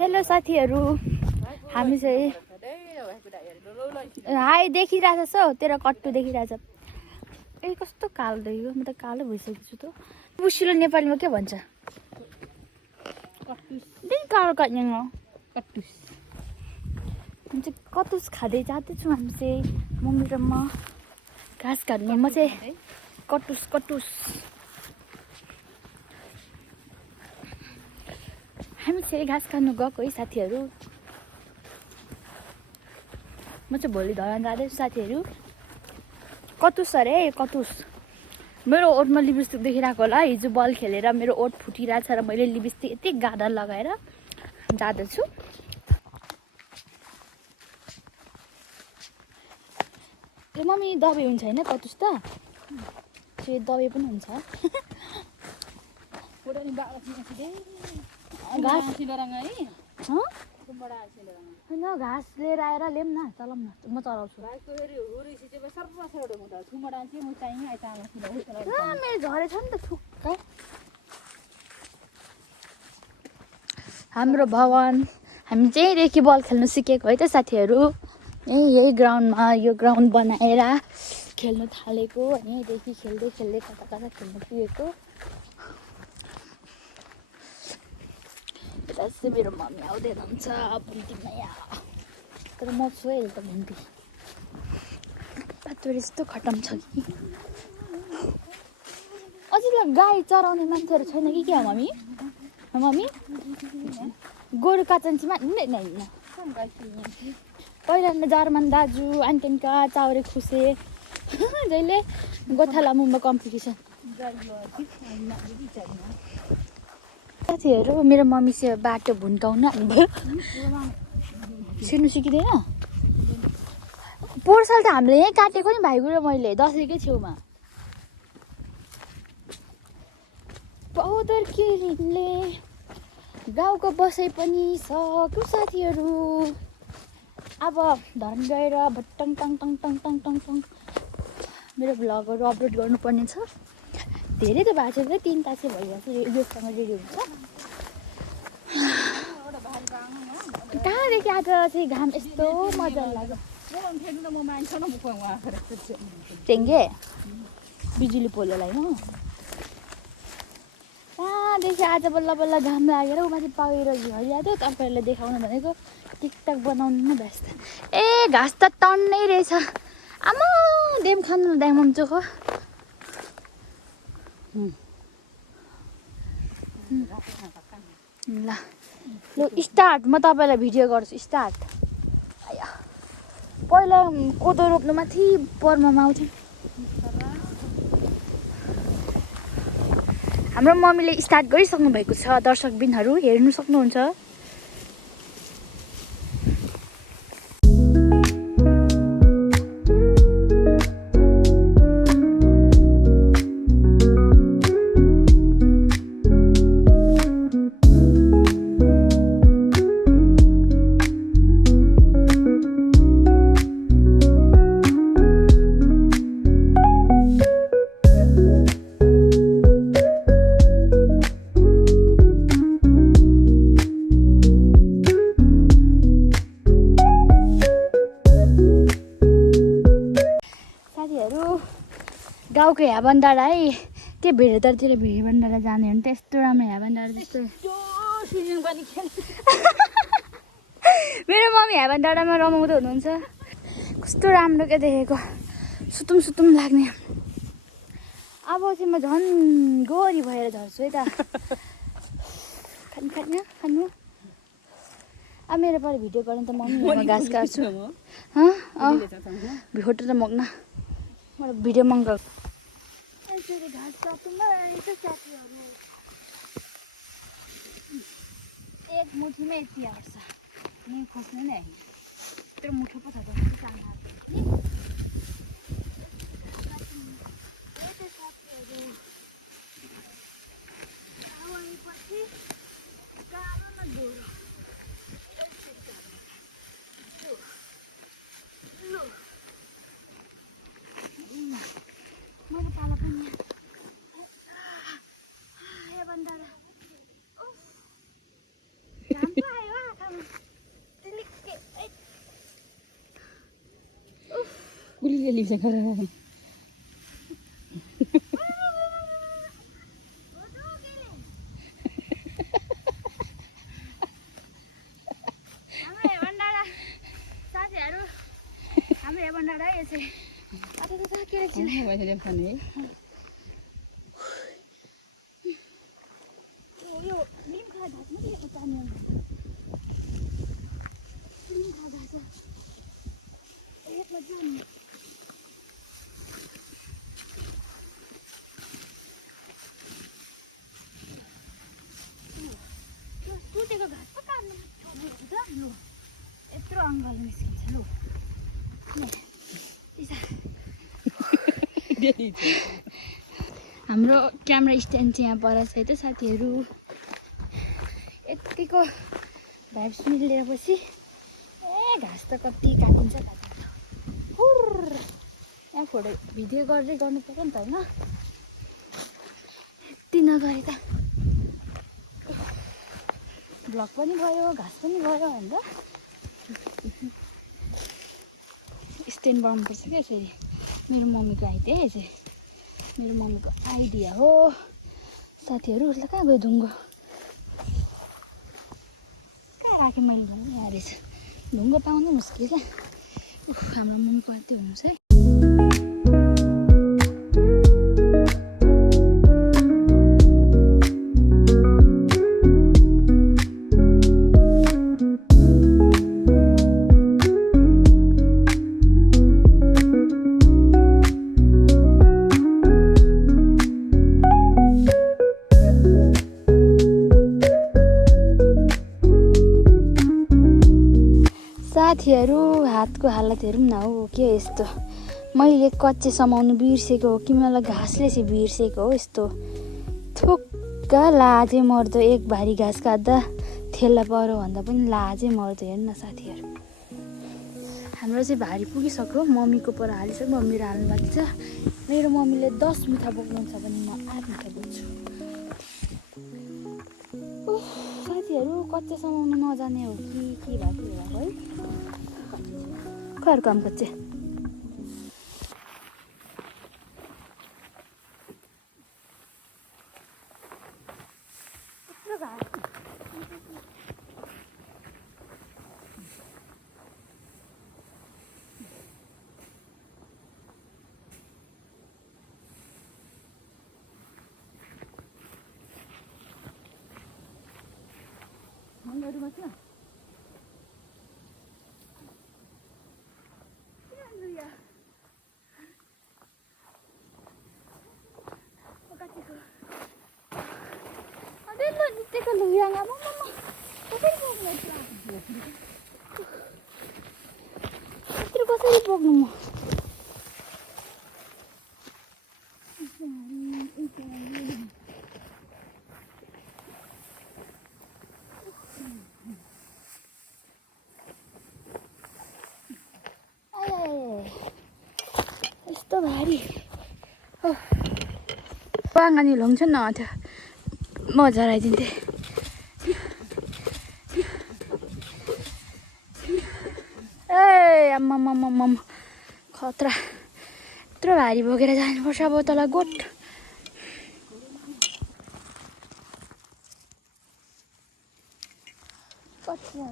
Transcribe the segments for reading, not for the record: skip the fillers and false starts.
Hello साथीहरू, हामी चाहिँ हाई देखिरहेछ हौ, तेरो कट्टु देखिरहेछ। ए कस्तो कालो देख्यो, म त कालो भइसकेको छु त। पुसिलो नेपालीमा के भन्छ? कालो कट्याङ हो, कट्टुस। हामी चाहिँ कटुस खाँदै जाँदैछौँ। हामी चाहिँ मम्मी र म घाँस काट्नु, म चाहिँ कटुस कटुस। हामी चाहिँ घाँस काट्नु गएको है साथीहरू। म चाहिँ भोलि धरान जाँदैछु साथीहरू। कटुस अरे कटुस। मेरो ओठमा लिपस्टिक देखिरहेको होला। हिजो बल खेलेर मेरो ओठ फुटिरहेछ र मैले लिपस्टिक यति गाढा लगाएर जाँदैछु। ए मम्मी दबाई हुन्छ होइन कटुस त? त्यो दबाई पनि हुन्छ। होइन घाँस लिएर आएर ल्याउँ न, चलाउँ न, म चलाउँछु। मेरो झरेछ नि त थुक्का। हाम्रो भवन, हामी चाहिँ यहीँदेखि बल खेल्नु सिकेको है त साथीहरू। यही ग्राउन्डमा यो ग्राउन्ड बनाएर खेल्नु थालेको। यहीँदेखि खेल्दै खेल्दै कता कता खेल्नु पुगेको। यता चाहिँ मेरो मम्मी आउँदै हुनुहुन्छ भुन्टी नयाँ। तर म छु है त भुन्टी। पातुरी यस्तो खटम छ कि। अझै गाई चराउने मान्छेहरू छैन कि क्या मम्मी? मम्मी गोरु काचन्चीमा पहिला जर्मन दाजु आन्टेनका चाउरे खुसे जहिले गोथा लामुमा कम्पिटिसन। साथीहरू मेरो मम्मी चाहिँ बाटो भुन्काउनु आउनुभयो। छिर्नु सिकिँदैन? पोहोर साल त हामीले यहीँ काटेको नि भाइको र मैले दसैँकै छेउमा। पाउदर किरिङले गाउँको बसाइ पनि सक्यो साथीहरू। अब धरान गएर भट्टङ टङ टङ टङ टङ टङ टङ मेरो भ्लगहरू अपलोड गर्नुपर्ने छ। धेरै त भएको छ, 3 ता चाहिँ भइरहेको छ। योसँग रेडी हुन्छ। कहाँदेखि आज चाहिँ घाम यस्तो मजाले लाग्यो। टेङ्गे बिजुली पोलोलाई हो। कहाँदेखि आज बल्ल बल्ल घाम लागेर माथि पहिरो झरिरहेको थियो। तपाईँहरूलाई देखाउनु भनेको टिकटक बनाउनु व्यस्त। ए घाँस त टन्नै रहेछ। आमा देम खानु दाइमम चोखो। ल ल स्टार्ट। म तपाईँलाई भिडियो गर्छु। स्टार्ट। आया पहिला कोदो रोप्नु माथि पर्ममा आउँथ्यो। हाम्रो मम्मीले स्टार्ट गरिसक्नु भएको छ। दर्शकबिनहरू हेर्नु सक्नुहुन्छ। गाउँको ह्याबन डाँडा है। त्यो भेडातिर ह्याबन डाँडा जाने हो भने त यस्तो राम्रो ह्याबन डाँडा जस्तो। मेरो मम्मी ह्याबन डाँडामा रमाउँदै हुनुहुन्छ। कस्तो राम्रो क्या देखेको। सुतुम सुतुम लाग्ने। अब चाहिँ म झन् गोरी भएर झर्छु है त। खानु खानु। अब मेरो पर भिडियो गर्ने त मम्मी म घाँस काट्छु। फोटो त मग्न म भिडियो मगाउ। घाँस काट्नु साथीहरू। एक मुठीमा यति आउँछ। यहीँ खोज्नु नै यत्रो मुठो पो छ मैले पाला पनि अलिअलि चाहिँ गरेर साथीहरू हाम्रो हेबन डाँडा यो चाहिँ यो निम खाँदा पनि लिएको पानी आउँछ निम खाँदा छ एकमा जानु टुटेको घाँस पो काट्नु छ लु यत्रो अङ्गाल निस्किन्छ लु हाम्रो क्यामेरा स्ट्यान्ड चाहिँ यहाँ परेको छ है त साथीहरू यत्तिको भाइब्स मिलेपछि घाँस त कति काटिन्छ यहाँ फोटो भिडियो गर्दै गर्नु पर्यो नि त होइन यति नगरे त भ्लग पनि भयो घाँस पनि भयो भनेर स्ट्यान्ड बनाउनुपर्छ क्या यसरी मेरो मम्मीको आइडिया चाहिँ मेरो मम्मीको आइडिया हो साथीहरू उसलाई कहाँ गयो ढुङ्गो कहाँ राखेँ मैले ढुङ्गो यहाँ रहेछ ढुङ्गो पाउनु मुस्किल क्या हाम्रो मम्मीको यति हुनुहोस् है साथीहरू हातको हालत हेरौँ न हो के यस्तो मैले कच्चे समाउनु बिर्सेको हो कि मलाई घाँसले चाहिँ बिर्सेको हो यस्तो थुक्का लाजे मर्दो एक भारी घाँस काट्दा थेला पऱ्यो भन्दा पनि लाजे मर्दो हेर्नु न साथीहरू हाम्रो चाहिँ भारी पुगिसक्यो मम्मीको पर हालिसक्यो मेरो हाल्नु बाँकी छ मेरो मम्मीले 10 मुठा बोक्नुहुन्छ भने म 8 मुठा बोक्छु साथीहरू कच्चे समाउनु नजाने हो कि के भएको है खैर काम कच्चे कसरी बोक्नु म यस्तो भारी बाङ्गानी लङ्छ न त्यो मजा आइदिन्थेँ आम्मामामामा खतरा यत्रो भारी बोकेर जानुपर्छ अब तल गोठ अब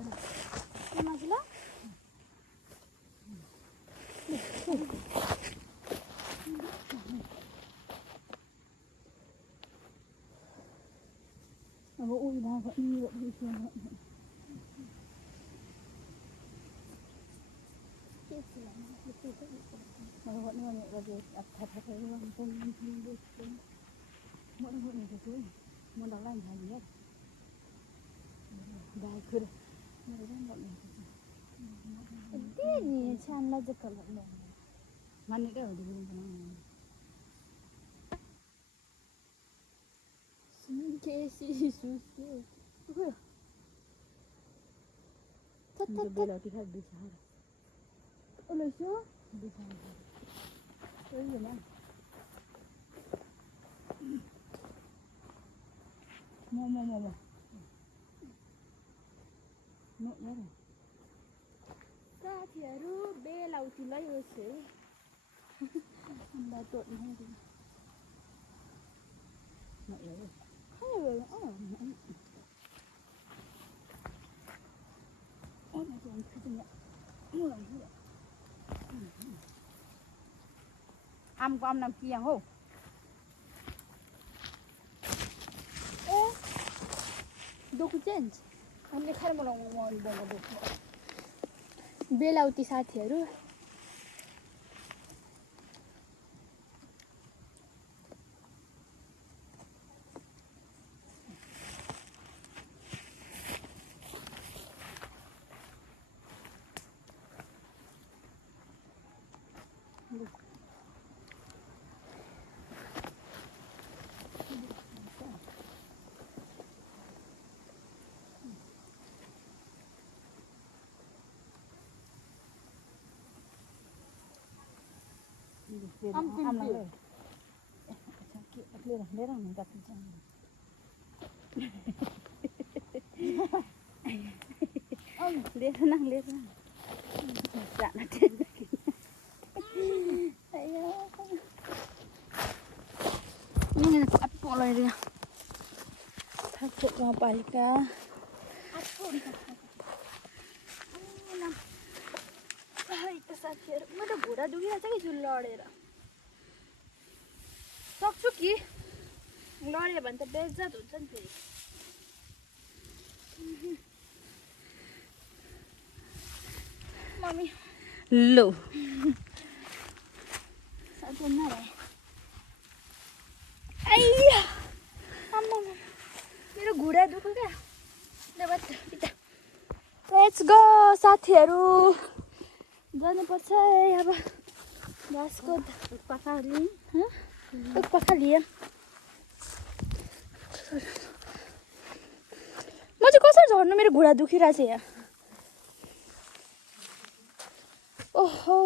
साथीहरू बेलाउतीलाई होस् है आमको आम नाम किया हो डोकु चेन्ज हमले खाएर मलाई बेलाउती साथीहरू गाउँपालिका साथीहरू म त घुँडा दुखिरहेछ कि छु लडेर सक्छु कि लड्यो भने त बेइज्जत हुन्छ नि फेरि मम्मी लो सक्दैन रे आइया अम्मा मेरो घुँडा दुख्यो क्या लेट्स गो साथीहरू जानुपर्छ अब घाँसको पखाली पखालियो म चाहिँ कसरी झर्नु मेरो घुँडा दुखिरहेछ यहाँ ओहो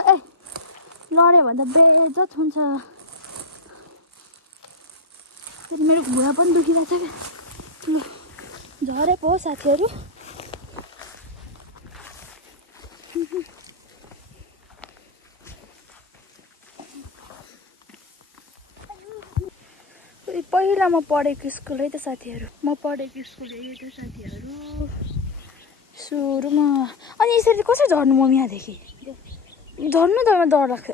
ए लड्यो भने त बेइज्जत हुन्छ फेरि मेरो घुँडा पनि दुखिरहेछ क्या ल झरे पो साथीहरू पहिला म पढेको स्कुल है त साथीहरू म पढेको स्कुल यही त साथीहरू सुरुमा अनि यसरी कसरी झर्नु मम्मी यहाँदेखि झर्नु त मलाई डर लाग्छ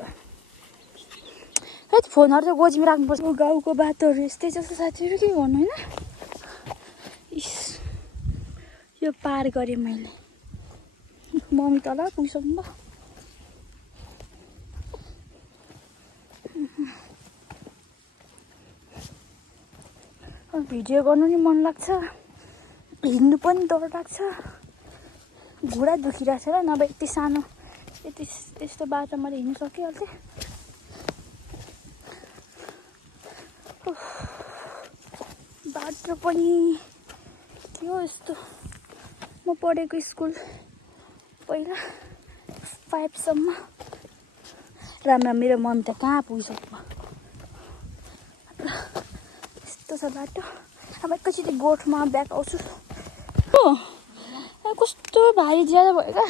है त फोनहरू चाहिँ गोजीमा राख्नुपर्छ गाउँको बाटोहरू यस्तै जस्तो साथीहरू के गर्नु होइन इस यो पार गरेँ मैले मम्मी तल पुगिसक्नु भयो भिडियो गर्नु नि मन लाग्छ हिँड्नु पनि डर लाग्छ घुँडा दुखिरहेको छ र नभए यति सानो यस्तो बाटो मैले हिँड्नु सकिहाल्थेँ बाटो पनि के हो यस्तो म पढेको स्कुल पहिला 5 सम्म राम्रा मेरो मम्मी त कहाँ पुगिसक्नु यस्तो छ बाटो अब एकैचोटि गोठमा ब्याक आउँछु हो कस्तो भारी ज्यादा भयो क्या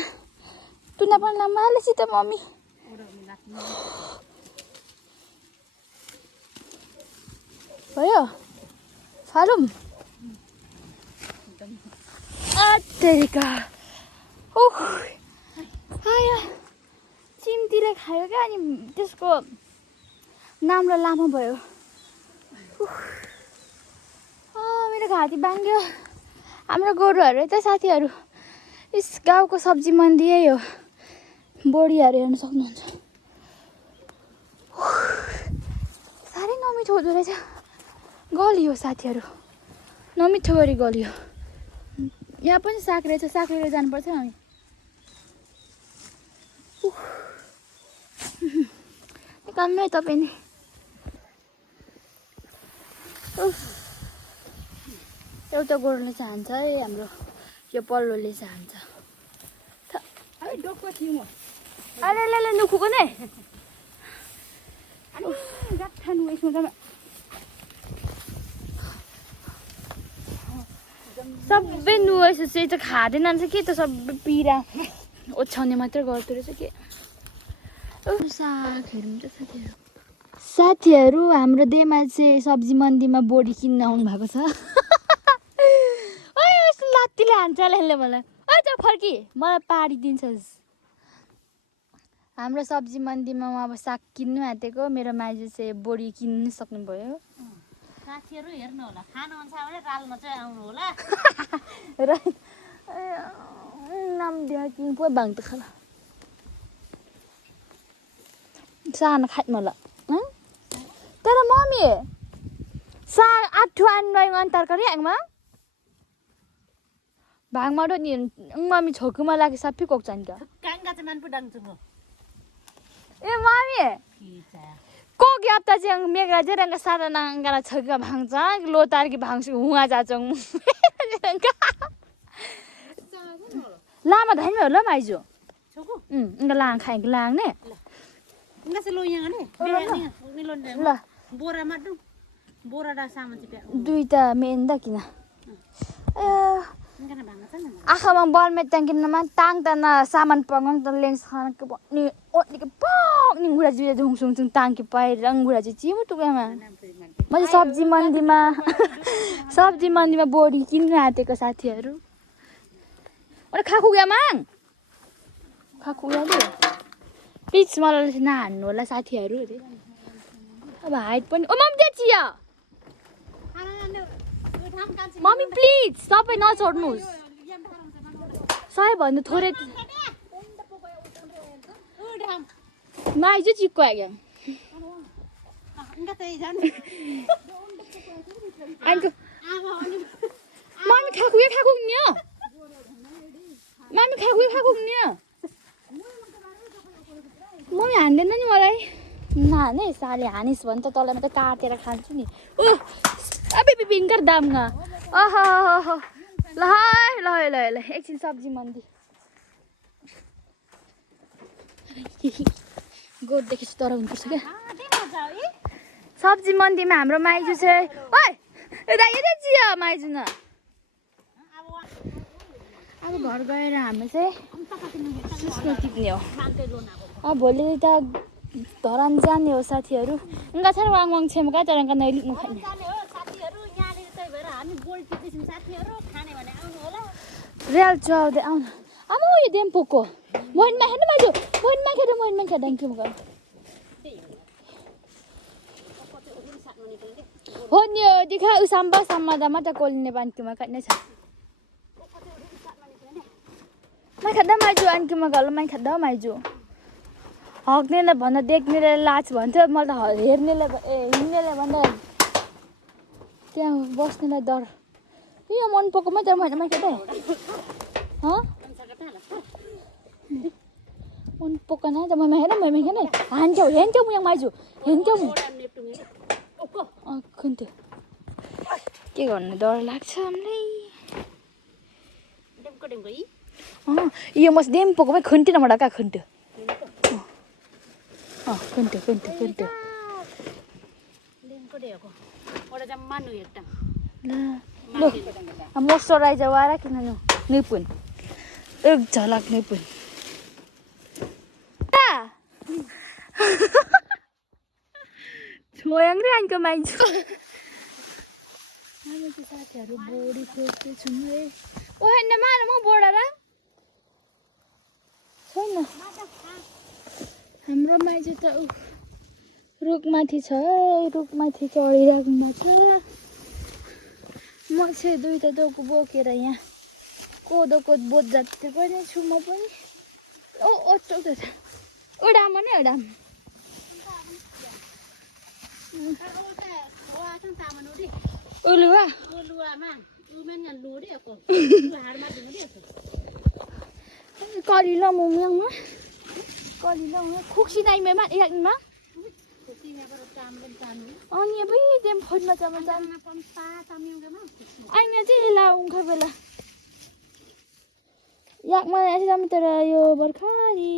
तुना पनि लामा हालेपछि त मम्मी भयो फालुम तेरिका ओह आया चिम्टीले खायो क्या अनि त्यसको नाम्लो लामो भयो मेरो घाँटी बाङ्ग्यो हाम्रो गोरुहरू त साथीहरू इस गाउँको सब्जी मन्डी यही हो बोडीहरू हेर्न सक्नुहुन्छ साह्रै नमिठो हुँदो रहेछ गलियो साथीहरू नमिठो गरी गलियो यहाँ पनि साग रहेछ साग लिएर जानुपर्छ हामी निकाल्नु है तपाईँ नै एउटा गोरुले चाहन्छ है हाम्रो यो पल्लोले चाहन्छ अरे ले नुखुको नै सबै नुहाइसो चाहिँ त खाँदैन रहेछ के त सबै पिरा ओछ्याउने मात्रै गर्दो रहेछ के सागहरू पनि छ साथीहरू साथीहरू हाम्रो देमा चाहिँ सब्जी मन्डीमा बोडी किन्न आउनु भएको छ ओइ यस्तो लात्तीले हान्छ होला यसले मलाई ओइ त फर्की मलाई पारिदिन्छस् हाम्रो सब्जी मन्डीमा अब साग किन्नु आँटेको मेरो माइजू चाहिँ बोडी किन्नु सक्नुभयो साथीहरू हेर्नु होला खानुहुन्छ भने रालमा चाहिँ आउनु होला र नाम दिया कि पो बाङ त खाला सानो खाइ मलाई तर मम्मी साग आठु आन्वाइङ तरकारी आङमा भाङमा डो नि मम्मी छोकुमा लागि सबै कोक्छन् क्या काङ्गा चाहिँ मानपु डाङ्छु ए मम्मी किचा कोक याप्ता चाहिँ मेघा चाहिँ रंगा सारा नांगाला छगा भाङचा लो तारकी भाङसु हुआ जाचङ लामा धाइमे होला माइजो छोकु इंगा लाङ खाइ लाङ ने इंगा से लो यहाँ ने नि लो ल बोरा माटु बोरा डा सामान चाहिँ प्या दुईटा मेन्दा किन इंगा न भाङा छ न आखामा बलमे ट्याङ्किनमा ताङ तना सामान पङङ त लेन्स खानके नि ओट्ने के पङ नि गुडा जुले धुङ सुङ सुङ ताङके पाइ रङ गुडा चाहिँ चिमु टुगामा मैले सब्जी मन्डीमा बोडी किन्न आँटेको साथीहरू अरे खाखु यामाङ खाखु याले प्लिज मलाई नहान्नु होला साथीहरू अरे अब हाइट पनि ओ मम्मी चिया मम्मी प्लिज सबै नछोड्नुहोस् सबै भन्नु थोरै माइजू चिक्को आग्यो इंगा चाहिँ जान आइको मम्मी खाखु नि मम्मी खाखु नि मम्मी हान्दैन नि मलाई नहाने साले हानिस् भने त तँलाई मात्रै काटेर खान्छु नि ओ अबे भिङ्कर दामगा अह ल ल एकछिन सब्जी मन्डी गोठ देखेपछि तर हुनुपर्छ क्या सब्जी मन्डीमा हाम्रो माइजू चाहिँ ओइ यता चिया माइजू न अब घर गएर हामी चाहिँ सुस्न टिप्ने हो अब भोलि त धरान जाने हो साथीहरू उनका छ वाङ वाङ छेम का तर उनका नैलिक मुख खाने साथीहरू यहाँनिर त्यही भएर हामी बोल टिप्दैछौँ साथीहरू खाने भने आउनु होला रेल चढ्दै आउनु आमा यो देम्पोको मोइनमा हेर्नु माइजू मोइनमा खेदाङ्की मुख हो नि दिखा उसाम्बा साम्मादामा त कोलिने बान्कीमा काट्ने छ मै खाँदा माइजू अन्कीमा गलो मै खाँदा माइजू हक्नेलाई भन्दा देख्नेलाई लाज भन्थ्यो मलाई त हेर्नेलाई हिँड्नेलाई भन्दा त्यहाँ बस्नेलाई डर यो मन पको मै त मै खाँदा मन पकान त मै हेर मै खाने हान्छौ हेन्छौ म यहाँ माइजू हेन्छौ म खुन्थ्यो के गर्नु डर लाग्छ हामीलाई यो मस देम्पोको मै खुन्थेन म ढका खुन्थ्यो खुन्थ्यो ल मोइस्चराइजर वाला किन निपुण एक झलक निपुण छोयाङ रे आइको माइजू हामी चाहिँ साथीहरू बोडी खोज्दैछौँ है ओ होइन मार म बोडा र छैन हाम्रो माइजू त रुखमाथि छ रुखमाथि चढिराख्नु छ म चाहिँ दुईटा डोको बोकेर यहाँ कोदोको बोट जति पनि छु म पनि ओ ओडाम नै ओडाम उलुवा कलिलो मुम्याङमा कलिलो खुक्सी नाइमेमा एकमा अनि अब देम फोनमा जामा जामा आइना चाहिँ लाउँ खबेला याकमा ऐसे जाम तर यो बर्खारी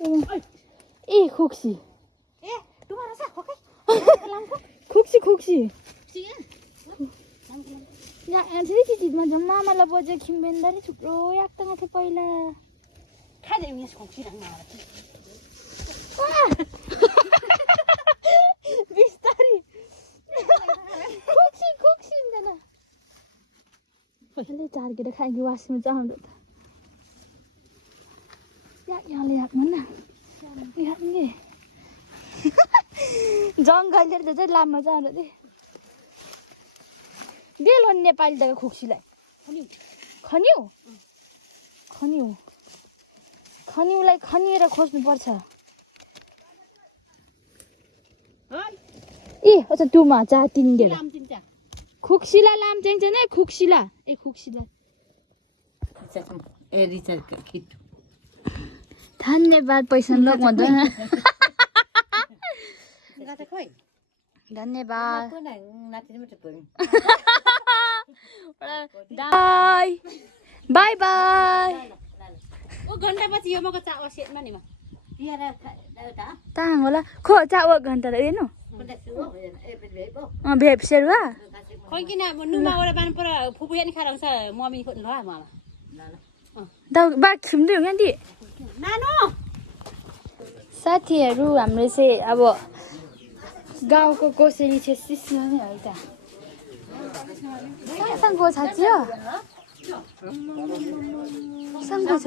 ए खुक्सी ए तुम्हारा सा खोके खुक्सी फेरि चिजमा झन् मामालाई बज्यो खिम्बेन्दाले थुप्रो याक्तमा थियो पहिला खाँदै मिस खोक्सिराख्नु बिस्तारी खुक्सिँदैन अहिले चार्केर खाएकी वासमा चाहनु त यहाँले याक्नु न याक्ने जङ्गलतिर त चाहिँ लामो चाहनु थिएँ बेल हो नेपाली त खुक्सीलाई खन्यौ खन्यौ खन्युलाई खनिएर खोज्नुपर्छ ए अच्छा तुमा चाह तिनडेर खुक्सीला लाम चाहिन्छ नि खुक्सीला ए खुक्सीला धन्यवाद पैसा लगाउँदैन धन्यवाद बाई बाई बाई ओ घन्टापछि यो मको चा असेटमा नि म ताङ होला खो चा ओ घन्टा हेर्नु भेप सेरुवा खोइ किन नुमाबाट बान पर फुपु नि खाएर आउँछ मम्मी खोज्नु ल मामा दा बा खिम्दै हो नि नानो साथीहरू हाम्रो चाहिँ अब गाउँको कोसेली चाहिँ सिस्नो नै हो त सँगसँगको छाचियो सँगको छ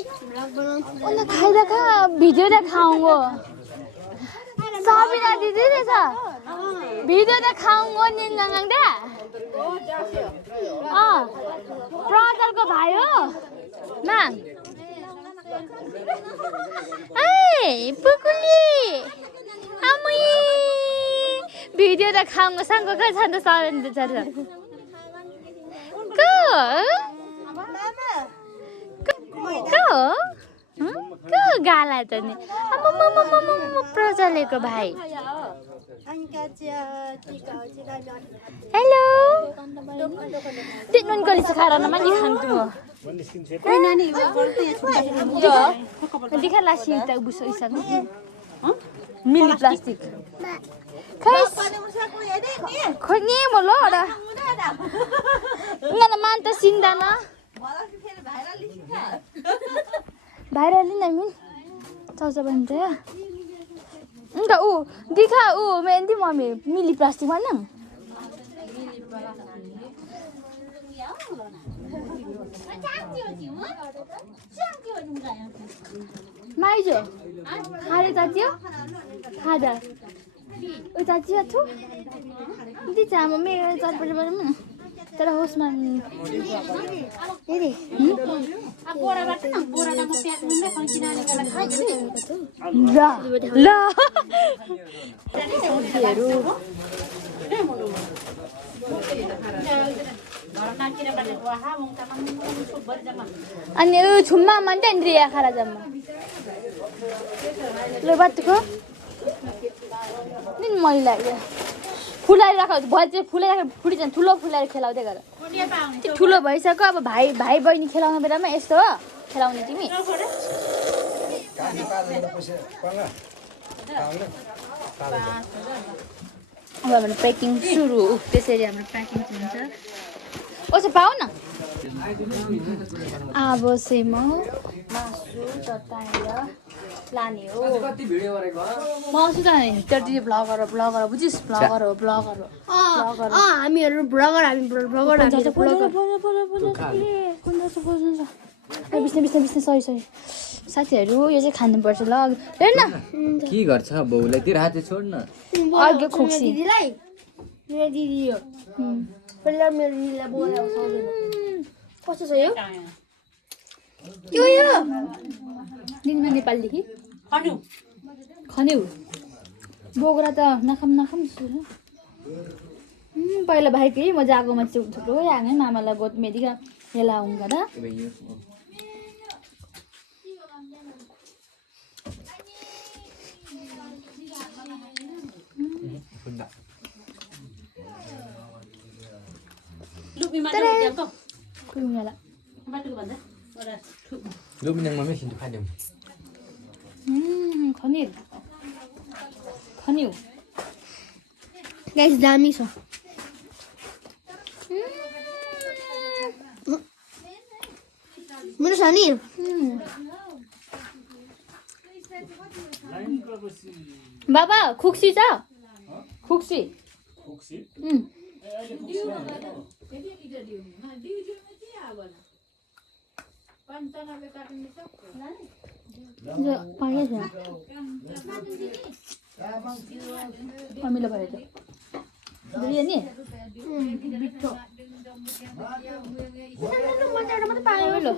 उसले खाइदा कहाँ भिडियो देखाउँगो सबिना दिदी रहेछ भिडियो देखाउँगो निन्गाङ दे प्रजलको भाइ हो माग ए पुकुली आमै भिडियो देखाउँगो सँगको कहाँ छ त सरन छ को गाला त नि प्रजलेको भाइ हेलो नुन कलिस खाएर नमानि खान्छु दिखा लासी त बुसो इसँग मिली प्लास्टिक खोइ नि मोलो र उनीहरु मान त सिन्दैन भाइरल नि मिन चौच भन्छ अन्त ऊ दिखा ऊ मेहन्दी मम्मी मिली प्लास्टिक भन्न माइजो खारे चाच्यो खाजा ओ चाच्यो छु दि चाम मेरो चारपटे बरमा तर होसमा हेरे बोराबाट न बोरामा म प्याज मुन्ने फन्किनाले कला खाइछु ल साथीहरु अनि छुम्मा मन त रिया खारा जम्मा ल बातको निन मैला फुलाएर राख भए चाहिँ फुलाएर फुटिन्छ ठुलो फुलाएर खेलाउँदै गर ठुलो भइसक्यो अब भाइ बहिनी खेलाउने बेलामा यस्तो हो खेलाउने तिमी अब हाम्रो प्याकिङ सुरु त्यसरी हाम्रो प्याकिङ हुन्छ ओसे पाऊ न अब चाहिँ म मासु तताएर लाने हो मासु त तर दिदी ब्लगर बुझिस् ब्लगर हो हामीहरू ब्लगर बिस्ने सरी साथीहरू यो चाहिँ खानुपर्छ ल हेर्न के गर्छ बाउलाई त्यो हाते छोड न अर्को खुक्सी मेरो दिदी हो पहिला मेरो दिदीलाई बोलाउँछ कस्तो छ यो दिनमा नेपालदेखि खन्यौ बोगरा त नखाम पहिला भाइकै म जागोमा चाहिँ थुप्रो आएँ मामालाई गोद मेदिका हेला हुँगा र लुबिनाङ मम्मी खिन्थु खादियौ खन्यौ गाइस दामी छ मेरो छ नि बाबा खुक्सी छ खुक्सी अमिलो भयो त बिरयानी अमिलो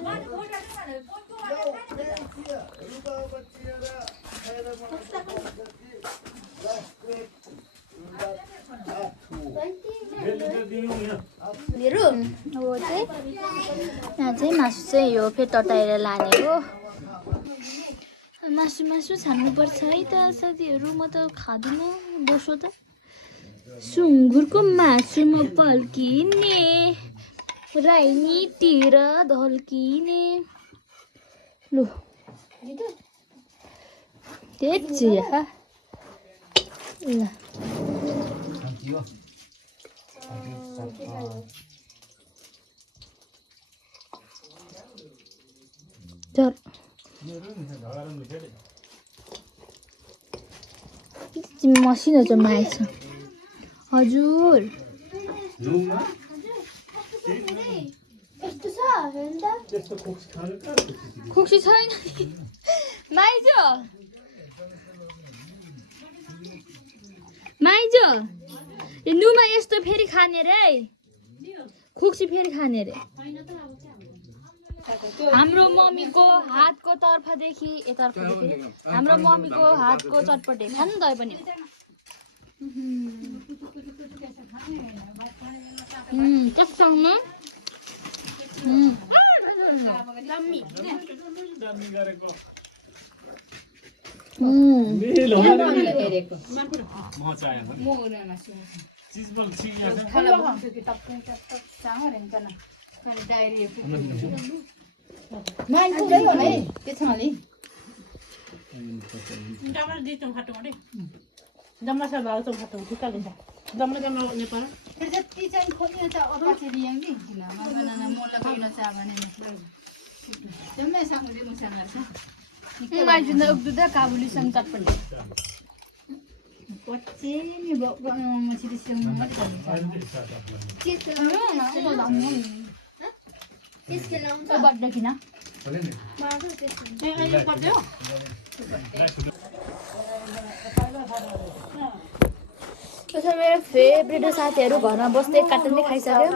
मेरो अब चाहिँ यहाँ चाहिँ मासु चाहिँ यो फेरि तताएर लाने हो मासु छान्नुपर्छ है त साथीहरू म त खाँदिनँ बोसो त सुँगुरको मासुमा पल्किने राइनीतिर ढल्किने लु त्यही ल चल मसिनो चाहिँ माएछ हजुर खुक्सी छैन माइज नुमा यस्तो फेरि खाने रे खुक्सी फेरि खाने रे हाम्रो मम्मीको हातको तर्फदेखि यतातर्फदेखि हाम्रो मम्मीको हातको चटपटे खानु त पनि कस्तो जमला सब भाग तो खातो ठीक है जमला ने पर फिर जति चाहिँ खोज्यो त अपाचे दियौ नि किन बनाना मोला किन चा भने जम्मै साङ्गले मुसँग छ माइजु न उब्दुदा काबुली सँग चटपटे पच्चे नि मछली सँग मत के छ त्यसको नाम त बड्डा किन मेरो फेभरेट साथीहरू घरमा बस्दै काट्दै खाइसक्यो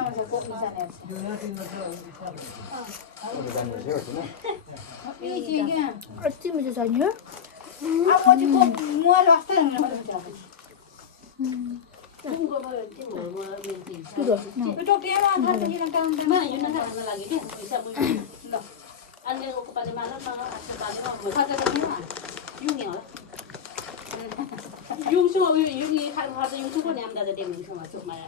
कति मिठो छ नि yung so yung hata yung suko ni amda da dem yung masuk maya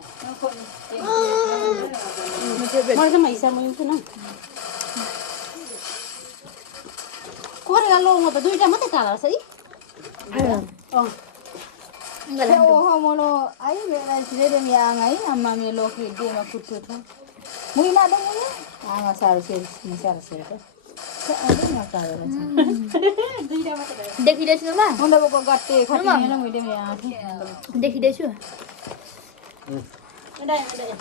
mana sama isa mo yung suno kore galo mo ta duita mate kala sai oh ओहो मोलो आई बेला सिरे मे आङै अम्मा मे लोके देमा कुट्यो छ मुइना द मुइ आङा सारो सेर मसाला सेर त अरे न कागरा छ duita mate देखिदैछु मा उनीहरूको गट्टे खटिने मैले मे आथे देखिदैछु dai dai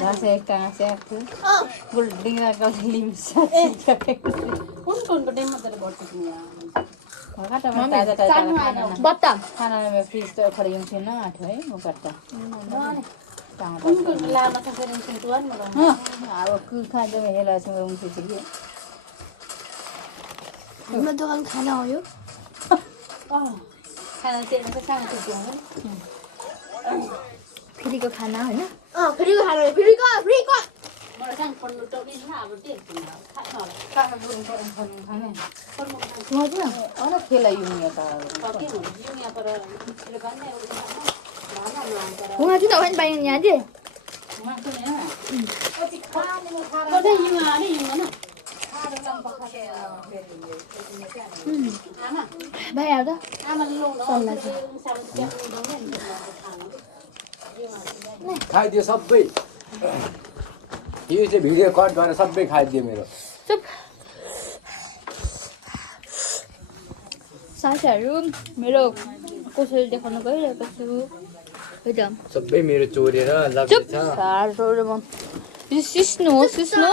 दासे एकटा से गुल्डिङा गल्ली मिसा kun ko dem mate bot ni खाटा ताजा ताजा खाना बत्ता खाना में फ्रिज तो खड़ी हुई थी ना आठ है वो करता kun ko la ma sa ferin kun tuan mo हाँ अब कुछ खा जब हेला से मैं उनसे चली हाम्रो दोकान खाना हो यो खाना चाहिँ त सानो त्यो फ्रीको खाना हैन फ्रीको खाना फ्रीको मलाई चाहिँ पन्नु टोकी छ अब त्यो खाना खाना बुन पर खाने पन्नु मजा और खेला यूं या का के हो यो यहाँ पर ले भन्ने भाना लाउँ उहाँ चाहिँ तपाईँ पाइन यहाँ दे मासु नि पछि खाने म खाना कतै यो आने यो न आमा भाइ आउँदा आमाले लौ न सल्लाह चाहिँ सानो खाइदियो सबै यो चाहिँ भिडियो कट गरेर सबै खाइदियो मेरो चुप साथीहरू मेरो कसरी देखाउन गइरहेको छु है सबै मेरो चोरेर चुप लाग्छ साह्रो सिस्नु हो सिस्नु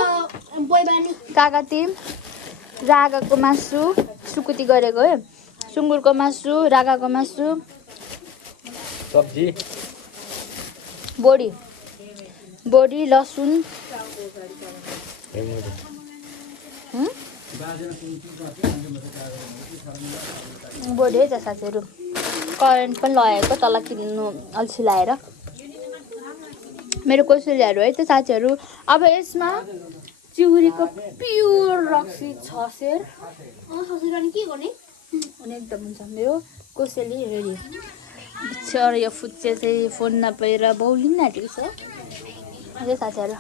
बैबानी काकाती रागाको मासु सुकुती गरेको है सुँगुरको मासु रागाको मासु सब्जी बोडी लसुन बोडी है त साथीहरू करेन्ट पनि लगाएको तल किन्नु अल्छी लाएर मेरो कोसेलीहरू है त साथीहरू अब यसमा चिउरीको प्योर रक्सी 6 सेर ससुरानी के गर्ने अनि एकदम हुन्छ मेरो कोसेली रेडी बिचरा यो फुच्चे चाहिँ फोन नपाएर बौलिन आँटेको छ साथीहरू